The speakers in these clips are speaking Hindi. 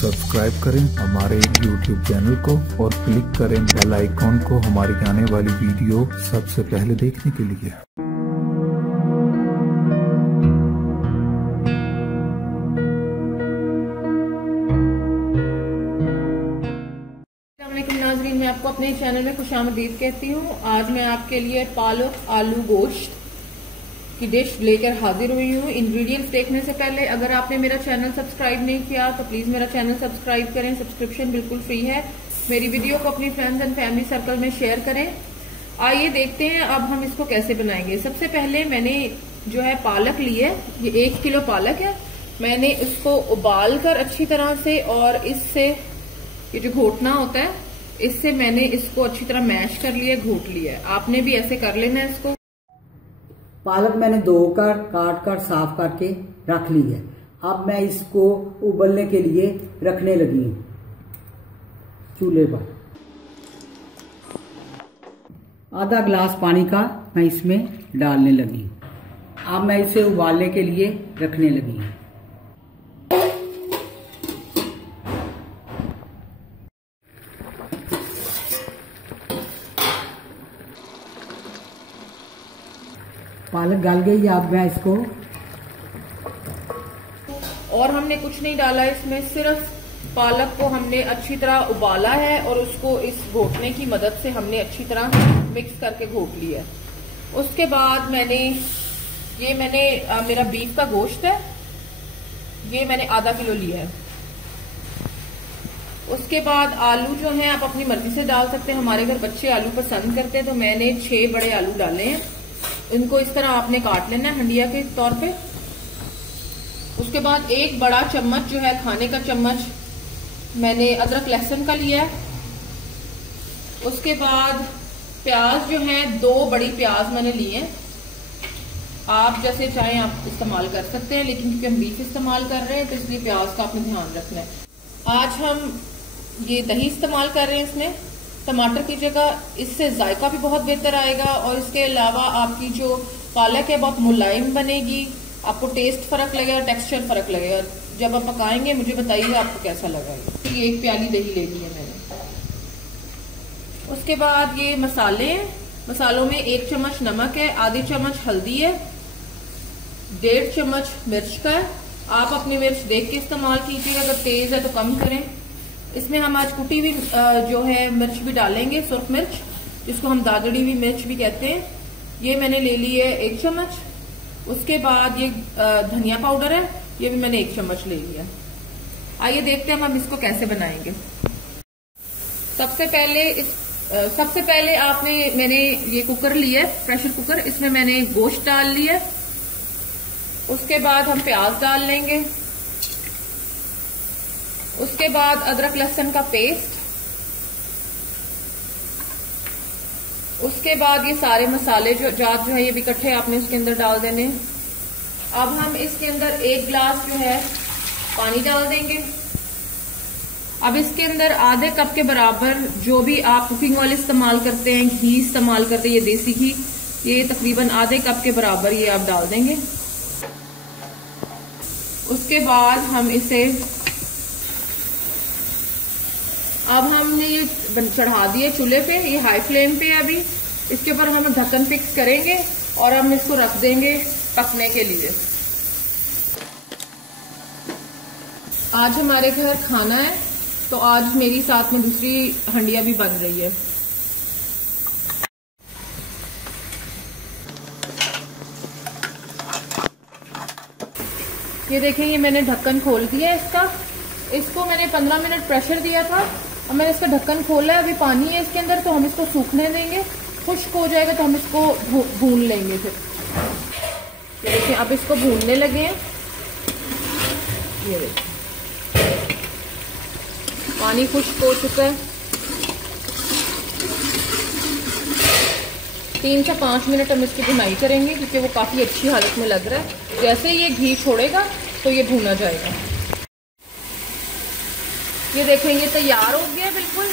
सब्सक्राइब करें हमारे YouTube चैनल को और क्लिक करें बेल आइकॉन को हमारी आने वाली वीडियो सबसे पहले देखने के लिए। नाज़रीन, मैं आपको अपने चैनल में खुशामदीद कहती हूँ। आज मैं आपके लिए पालक आलू गोश्त की डिश लेकर हाजिर हुई हूँ। इंग्रेडिएंट्स देखने से पहले अगर आपने मेरा चैनल सब्सक्राइब नहीं किया तो प्लीज मेरा चैनल सब्सक्राइब करें। सब्सक्रिप्शन बिल्कुल फ्री है। मेरी वीडियो को अपनी फ्रेंड्स एंड फैमिली सर्कल में शेयर करें। आइए देखते हैं अब हम इसको कैसे बनाएंगे। सबसे पहले मैंने जो है पालक ली है, ये 1 किलो पालक है। मैंने इसको उबाल कर अच्छी तरह से और इससे ये जो घोटना होता है इससे मैंने इसको अच्छी तरह मैश कर लिया, घोट लिया है। आपने भी ऐसे कर लेना है। इसको पालक मैंने धोकर काट कर साफ करके रख ली है। अब मैं इसको उबलने के लिए रखने लगी हूँ चूल्हे पर। आधा गिलास पानी का मैं इसमें डालने लगी हूँ। अब मैं इसे उबालने के लिए रखने लगी हूँ। पालक गल गई। अब मैं इसको और हमने कुछ नहीं डाला इसमें, सिर्फ पालक को हमने अच्छी तरह उबाला है और उसको इस घोटने की मदद से हमने अच्छी तरह मिक्स करके घोट लिया है। उसके बाद मैंने मेरा बीफ का गोश्त है, ये मैंने आधा किलो लिया है। उसके बाद आलू जो है आप अपनी मर्जी से डाल सकते हैं। हमारे घर बच्चे आलू पसंद करते हैं तो मैंने 6 बड़े आलू डाले हैं। इनको इस तरह आपने काट लेना है हंडिया के तौर पे। उसके बाद 1 बड़ा चम्मच जो है खाने का चम्मच मैंने अदरक लहसुन का लिया है। उसके बाद प्याज जो है 2 बड़ी प्याज मैंने लिए हैं। आप जैसे चाहें आप इस्तेमाल कर सकते हैं, लेकिन क्योंकि हम बीफ इस्तेमाल कर रहे हैं तो इसलिए प्याज का आपने ध्यान रखना है। आज हम ये दही इस्तेमाल कर रहे हैं इसमें टमाटर की जगह। इससे जायका भी बहुत बेहतर आएगा और इसके अलावा आपकी जो पालक है बहुत मुलायम बनेगी। आपको टेस्ट फर्क लगेगा, टेक्सचर फर्क लगेगा। जब आप पकाएंगे मुझे बताइए आपको कैसा लगा। तो ये 1 प्याली दही ले ली है मैंने। उसके बाद ये मसाले हैं। मसालों में 1 चम्मच नमक है, आधी चम्मच हल्दी है, 1.5 चम्मच मिर्च का है। आप अपनी मिर्च देख के इस्तेमाल कीजिएगा, अगर तेज है तो कम करें। इसमें हम आज कुटी हुई जो है मिर्च भी डालेंगे, सुर्ख मिर्च, जिसको हम दादड़ी हुई मिर्च भी कहते हैं। ये मैंने ले ली है 1 चम्मच। उसके बाद ये धनिया पाउडर है, ये भी मैंने 1 चम्मच ले लिया। आइए देखते हैं हम इसको कैसे बनाएंगे। सबसे पहले मैंने ये कुकर लिया है, प्रेशर कुकर। इसमें मैंने गोश्त डाल लिया। उसके बाद हम प्याज डाल लेंगे। उसके बाद अदरक लहसुन का पेस्ट। उसके बाद ये सारे मसाले जो है ये भी इकट्ठे आपने इसके अंदर डाल देने। अब हम इसके अंदर 1 गिलास जो है पानी डाल देंगे। अब इसके अंदर आधे कप के बराबर जो भी आप कुकिंग ऑयल इस्तेमाल करते हैं, घी इस्तेमाल करते हैं, ये देसी घी, ये तकरीबन आधे कप के बराबर ये आप डाल देंगे। उसके बाद हम इसे अब हमने ये चढ़ा दिए चूल्हे पे, ये हाई फ्लेम पे है अभी। इसके ऊपर हम ढक्कन फिक्स करेंगे और हम इसको रख देंगे पकने के लिए। आज हमारे घर खाना है तो आज मेरी साथ में दूसरी हंडिया भी बन रही है। ये देखें, ये मैंने ढक्कन खोल दिया इसका। इसको मैंने 15 मिनट प्रेशर दिया था। अब मैंने इसका ढक्कन खोला है। अभी पानी है इसके अंदर तो हम इसको सूखने देंगे। खुश्क हो जाएगा तो हम इसको भून लेंगे। फिर ये देखिए अब इसको भूनने लगे हैं। ये देखिए पानी खुश्क हो चुका है। 3 से 5 मिनट हम इसकी भुनाई करेंगे क्योंकि वो काफी अच्छी हालत में लग रहा है। जैसे ये घी छोड़ेगा तो ये भुना जाएगा। ये देखें ये तैयार हो गया बिल्कुल।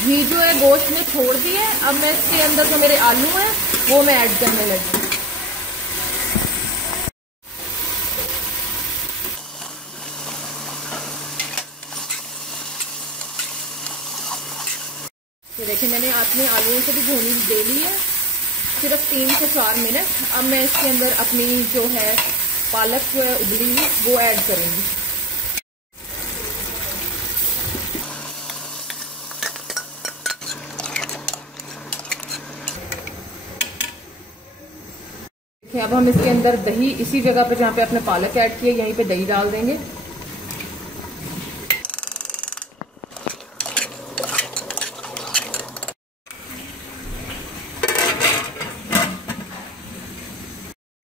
घी जो है गोश्त ने छोड़ दिया है। अब मैं इसके अंदर जो मेरे आलू हैं वो मैं ऐड करने लगी। ये देखिए मैंने अपने आलूओं से भी भूनी दे ली है, सिर्फ 3 से 4 मिनट। अब मैं इसके अंदर अपनी जो है पालक जो है उबली हुई वो ऐड करूंगी। देखिए अब हम इसके अंदर दही, इसी जगह पे जहाँ पे आपने पालक ऐड किया यहीं पे दही डाल देंगे।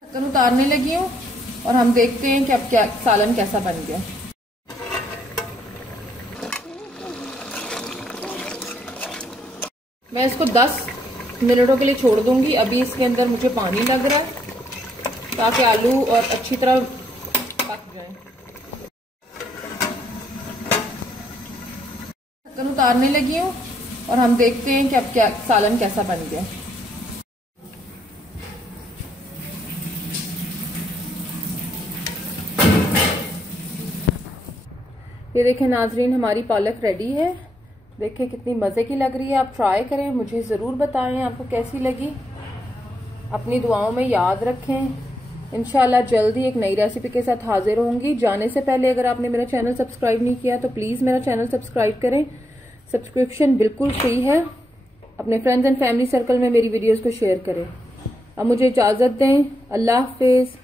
ढक्कन उतारने लगी हूँ और हम देखते हैं कि अब क्या सालन कैसा बन गया। मैं इसको 10 मिनटों के लिए छोड़ दूंगी। अभी इसके अंदर मुझे पानी लग रहा है ताकि आलू और अच्छी तरह पक जाए। ढक्कन उतारने लगी हूँ और हम देखते हैं कि अब क्या सालन कैसा बन गया। ये देखें नाजरीन, हमारी पालक रेडी है। देखिए कितनी मज़े की लग रही है। आप ट्राई करें, मुझे ज़रूर बताएं आपको कैसी लगी। अपनी दुआओं में याद रखें। इंशाल्लाह जल्दी एक नई रेसिपी के साथ हाजिर होंगी। जाने से पहले अगर आपने मेरा चैनल सब्सक्राइब नहीं किया तो प्लीज़ मेरा चैनल सब्सक्राइब करें। सब्सक्रिप्शन बिल्कुल फ्री है। अपने फ्रेंड्स एंड फैमिली सर्कल में मेरी वीडियोज़ को शेयर करें। अब मुझे इजाज़त दें। अल्लाह हाफिज़।